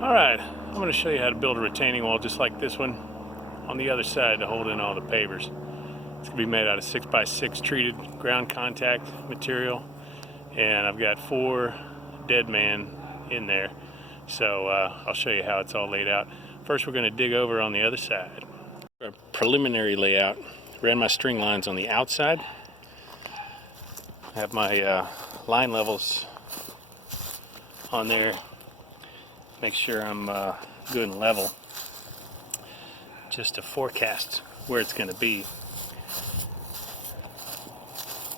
Alright, I'm going to show you how to build a retaining wall just like this one on the other side to hold in all the pavers. It's going to be made out of 6x6 treated ground contact material, and I've got 4 dead man in there. So I'll show you how it's all laid out. First we're going to dig over on the other side. For a preliminary layout, ran my string lines on the outside. I have my line levels on there. Make sure I'm good and level, just to forecast where it's going to be.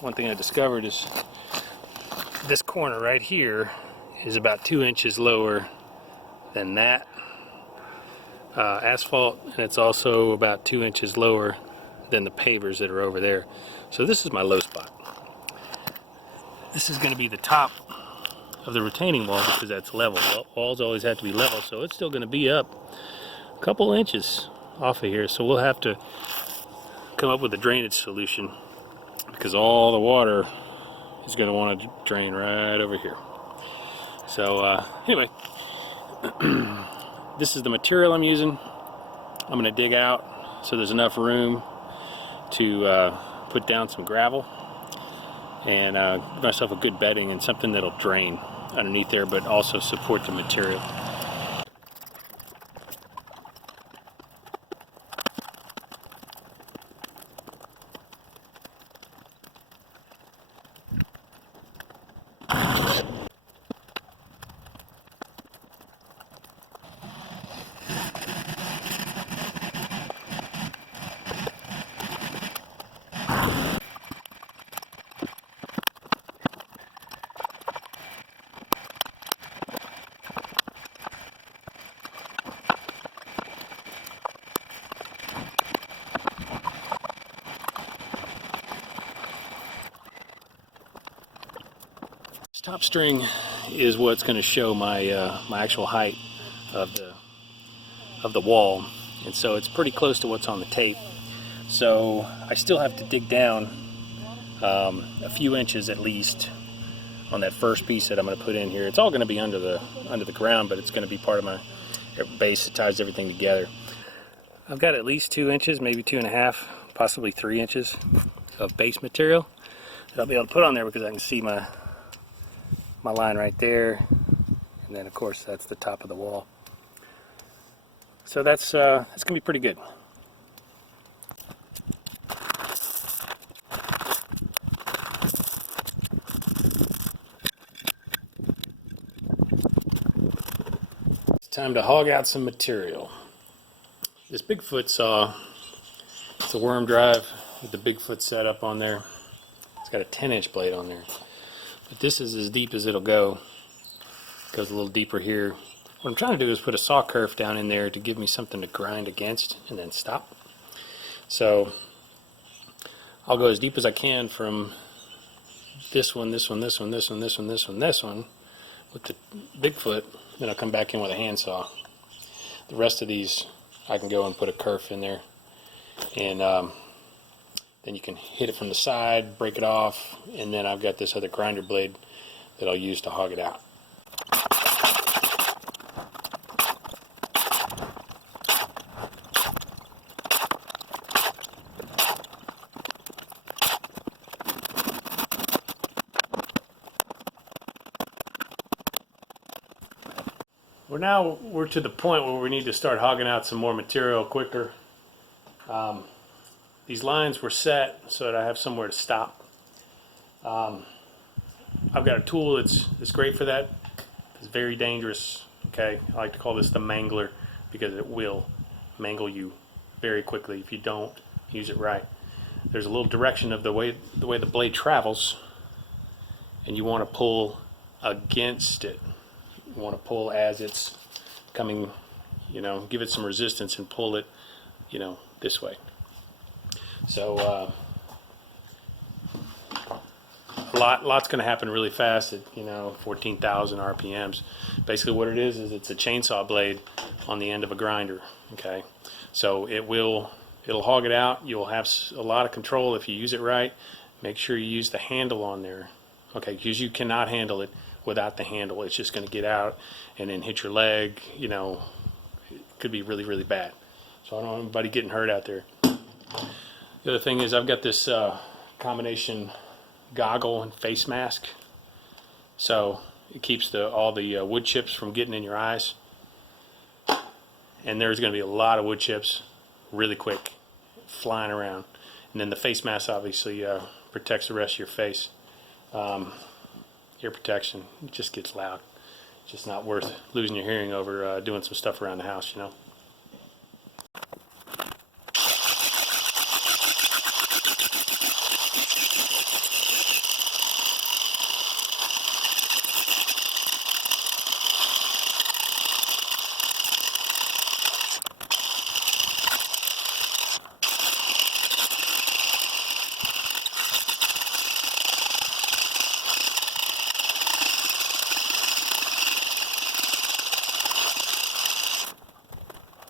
One thing I discovered is this corner right here is about 2 inches lower than that asphalt, and it's also about 2 inches lower than the pavers that are over there. So this is my low spot. This is going to be the top of the retaining wall because that's level. Walls always have to be level, so it's still going to be up a couple inches off of here. So we'll have to come up with a drainage solution because all the water is going to want to drain right over here. So anyway, this is the material I'm using. I'm going to dig out so there's enough room to put down some gravel and give myself a good bedding and something that'll drain underneath there but also support the material. Top string is what's going to show my my actual height of the wall, and so it's pretty close to what's on the tape. So I still have to dig down a few inches at least on that first piece that I'm going to put in here. It's all going to be under the ground, but it's going to be part of my base that ties everything together. I've got at least 2 inches, maybe 2.5, possibly 3 inches of base material that I'll be able to put on there because I can see my line right there, and then of course that's the top of the wall. So that's gonna be pretty good. It's time to hog out some material. This Bigfoot saw, it's a worm drive with the Bigfoot setup on there. It's got a 10-inch blade on there. But this is as deep as it'll go. It goes a little deeper here. What I'm trying to do is put a saw kerf down in there to give me something to grind against and then stop. So I'll go as deep as I can from this one, this one, this one, this one, this one, this one, this one with the Bigfoot. Then I'll come back in with a handsaw. The rest of these I can go and put a kerf in there, and then you can hit it from the side, break it off, and then I've got this other grinder blade that I'll use to hog it out. We're to the point where we need to start hogging out some more material quicker. These lines were set so that I have somewhere to stop. I've got a tool that's great for that. It's very dangerous. Okay, I like to call this the Mangler because it will mangle you very quickly if you don't use it right. There's a little direction of the way the blade travels, and you want to pull against it. You want to pull as it's coming, give it some resistance and pull it, this way. So lots going to happen really fast at 14,000 RPMs. Basically what it is it's a chainsaw blade on the end of a grinder. Okay, so it'll hog it out. You'll have a lot of control if you use it right. Make sure you use the handle on there. Okay, because you cannot handle it without the handle. It's just going to get out and then hit your leg. You know, it could be really, really bad. So I don't want anybody getting hurt out there. The other thing is I've got this combination goggle and face mask. So it keeps all the wood chips from getting in your eyes. And there's going to be a lot of wood chips really quick flying around. And then the face mask obviously protects the rest of your face. Ear protection, it just gets loud. It's just not worth losing your hearing over doing some stuff around the house, you know.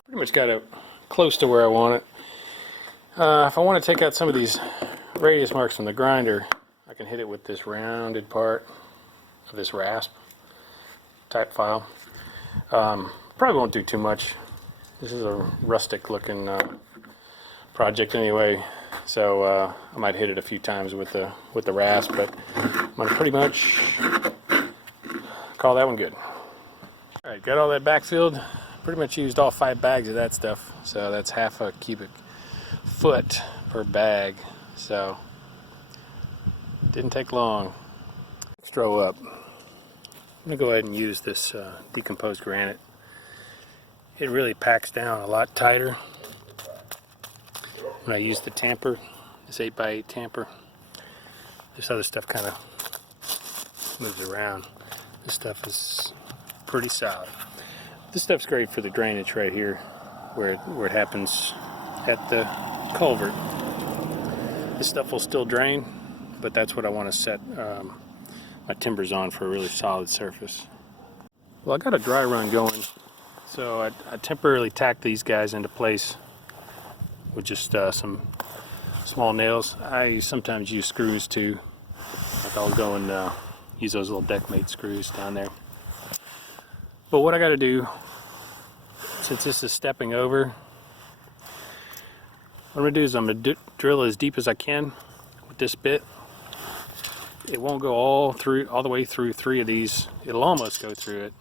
Pretty much got it close to where I want it. If I want to take out some of these radius marks from the grinder, I can hit it with this rounded part of this rasp type file. Probably won't do too much. This is a rustic looking project anyway, so I might hit it a few times with the rasp, but I'm gonna pretty much call that one good. All right, got all that backfilled. Pretty much used all 5 bags of that stuff, so that's half a cubic foot per bag, so didn't take long. Throw up. I'm gonna go ahead and use this decomposed granite. It really packs down a lot tighter when I use the tamper, this 8x8 tamper. This other stuff kind of moves around. This stuff is pretty solid. This stuff's great for the drainage right here, where it happens at the culvert. This stuff will still drain, but that's what I want to set my timbers on for a really solid surface. Well, I got a dry run going, so I temporarily tacked these guys into place with just some small nails. I sometimes use screws too. Like I'll go and use those little deckmate screws down there. But what I got to do, since this is stepping over, what I'm going to do is I'm going to drill as deep as I can with this bit. It won't go all the way through 3 of these. It'll almost go through it,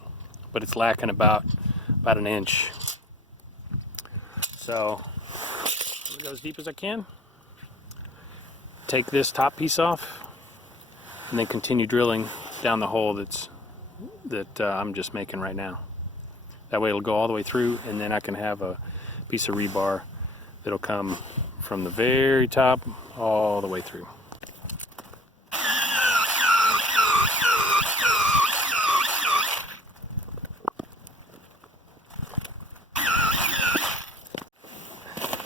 but it's lacking about an inch. So I'm going to go as deep as I can. Take this top piece off, and then continue drilling down the hole that I'm just making right now. That way it'll go all the way through, and then I can have a piece of rebar that'll come from the very top all the way through.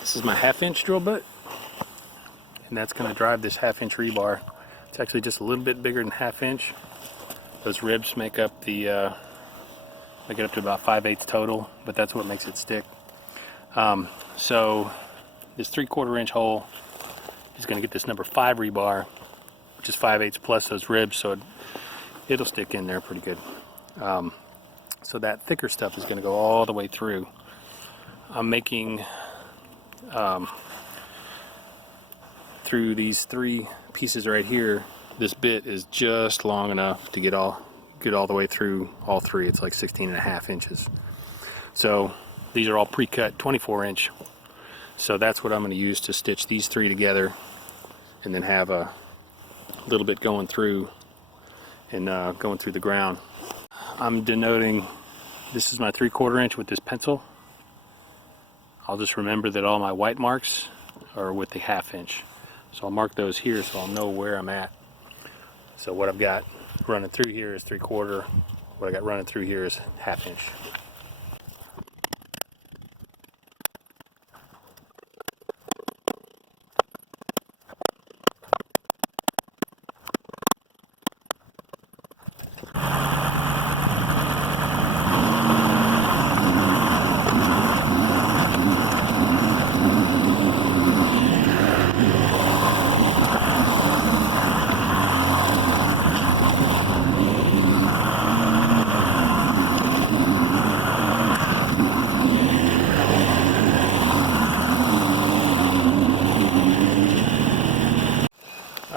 This is my 1/2 inch drill bit, and that's going to drive this 1/2 inch rebar. It's actually just a little bit bigger than 1/2 inch. Those ribs make up make it up to about 5/8 total, but that's what makes it stick. So this 3/4 inch hole is going to get this number 5 rebar, which is 5/8 plus those ribs, so it'll stick in there pretty good. So that thicker stuff is going to go all the way through. I'm making through these 3 pieces right here. This bit is just long enough to get all the way through all 3. It's like 16.5 inches. So these are all pre-cut 24 inch. So that's what I'm going to use to stitch these 3 together, and then have a little bit going through and going through the ground. I'm denoting, this is my 3/4 inch with this pencil. I'll just remember that all my white marks are with the 1/2 inch. So I'll mark those here so I'll know where I'm at. So what I've got running through here is 3/4. What I got running through here is 1/2 inch.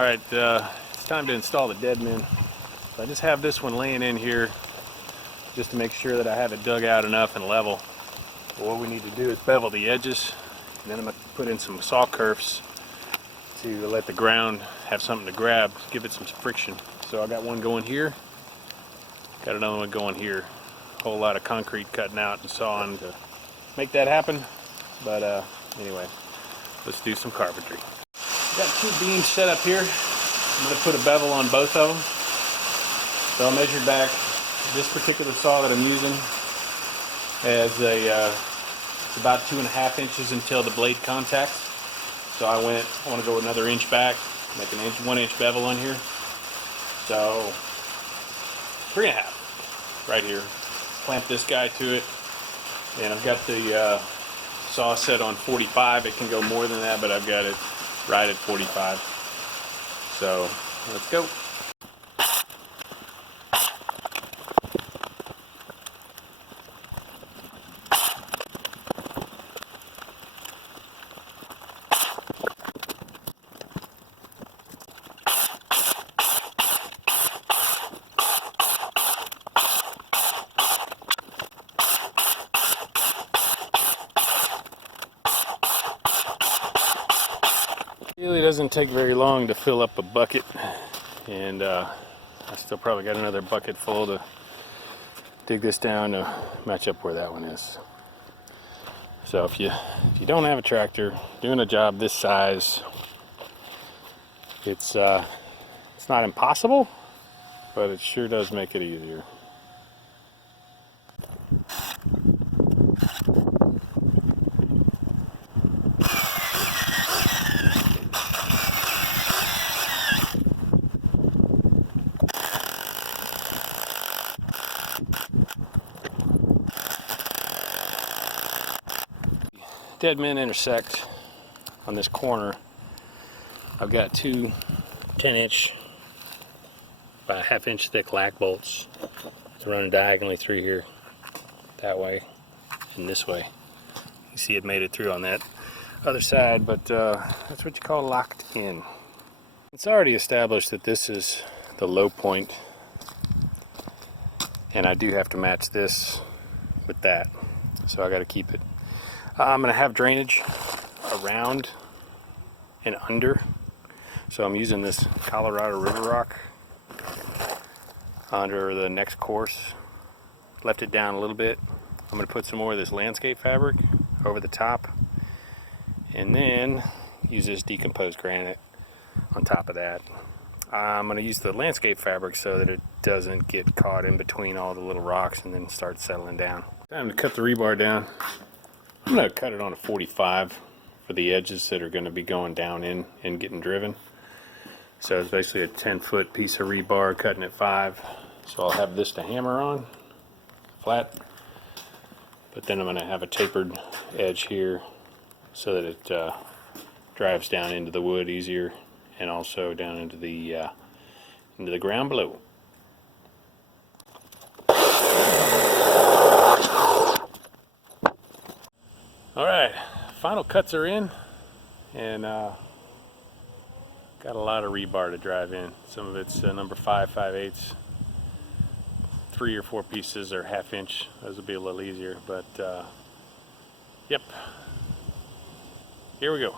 Alright, it's time to install the dead men. So I just have this one laying in here just to make sure that I have it dug out enough and level. But what we need to do is bevel the edges, and then I'm going to put in some saw kerfs to let the ground have something to grab, give it some friction. So I got one going here, got another one going here. A whole lot of concrete cutting out and sawing to make that happen. But anyway, let's do some carpentry. Got two beams set up here. I'm going to put a bevel on both of them. So I'll measure back. This particular saw that I'm using has it's about 2.5 inches until the blade contacts. So I want to go another inch back, make an 1 inch bevel on here. So 3.5 right here. Clamp this guy to it, and I've got the saw set on 45. It can go more than that, but I've got it right at 45. So let's go. It really doesn't take very long to fill up a bucket, and I still probably got another bucket full to dig this down to match up where that one is. So if you don't have a tractor doing a job this size, it's not impossible, but it sure does make it easier. Dead men intersect on this corner. I've got two 10-inch by 1/2 inch thick lac bolts running diagonally through here, that way and this way. You see it made it through on that other side, but that's what you call locked in. It's already established that this is the low point, and I do have to match this with that, so I got to keep it. I'm going to have drainage around and under, so I'm using this Colorado River Rock under the next course. Left it down a little bit. I'm going to put some more of this landscape fabric over the top, and then use this decomposed granite on top of that. I'm going to use the landscape fabric so that it doesn't get caught in between all the little rocks and then start settling down. Time to cut the rebar down. I'm going to cut it on a 45 for the edges that are going to be going down in and getting driven. So it's basically a 10-foot piece of rebar cutting at 5. So I'll have this to hammer on flat, but then I'm going to have a tapered edge here so that it drives down into the wood easier and also down into the ground below. Alright, final cuts are in, and got a lot of rebar to drive in. Some of it's number 5 5/8. 3 or 4 pieces are 1/2 inch. Those will be a little easier, but yep. Here we go.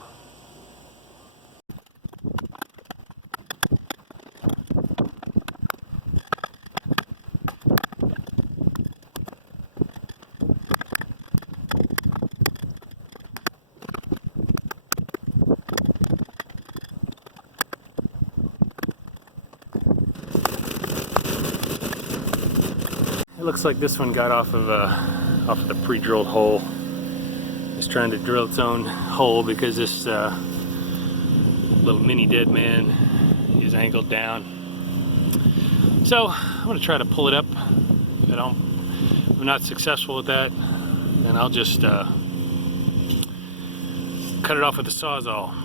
It looks like this one got off of the pre-drilled hole. It's trying to drill its own hole because this little mini dead man is angled down. So I'm going to try to pull it up. If I'm not successful with that, then I'll just cut it off with the Sawzall.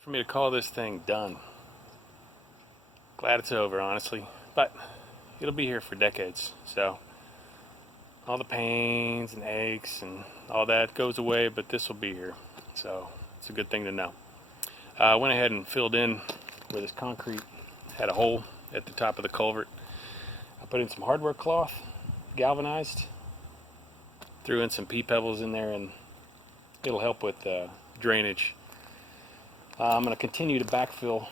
For me to call this thing done. Glad it's over, honestly, but it'll be here for decades, so all the pains and aches and all that goes away, but this will be here. So it's a good thing to know. I went ahead and filled in where this concrete had a hole at the top of the culvert. I put in some hardware cloth, galvanized, threw in some pea pebbles in there, and it'll help with drainage. I'm going to continue to backfill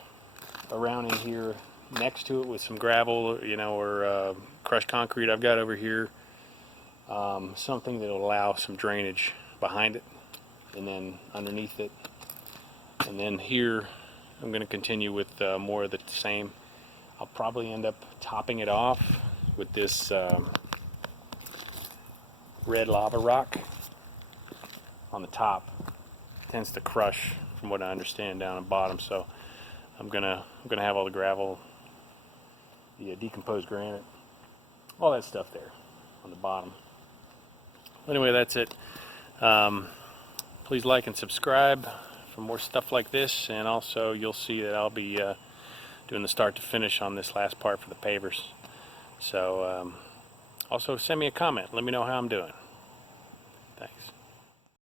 around in here next to it with some gravel, or crushed concrete I've got over here. Something that will allow some drainage behind it and then underneath it. And then here I'm going to continue with more of the same. I'll probably end up topping it off with this red lava rock on the top. It tends to crush, from what I understand, down at bottom. So I'm gonna have all the gravel, the decomposed granite, all that stuff there on the bottom. Anyway, that's it. Please like and subscribe for more stuff like this, and also you'll see that I'll be doing the start to finish on this last part for the pavers. So also send me a comment. Let me know how I'm doing. Thanks.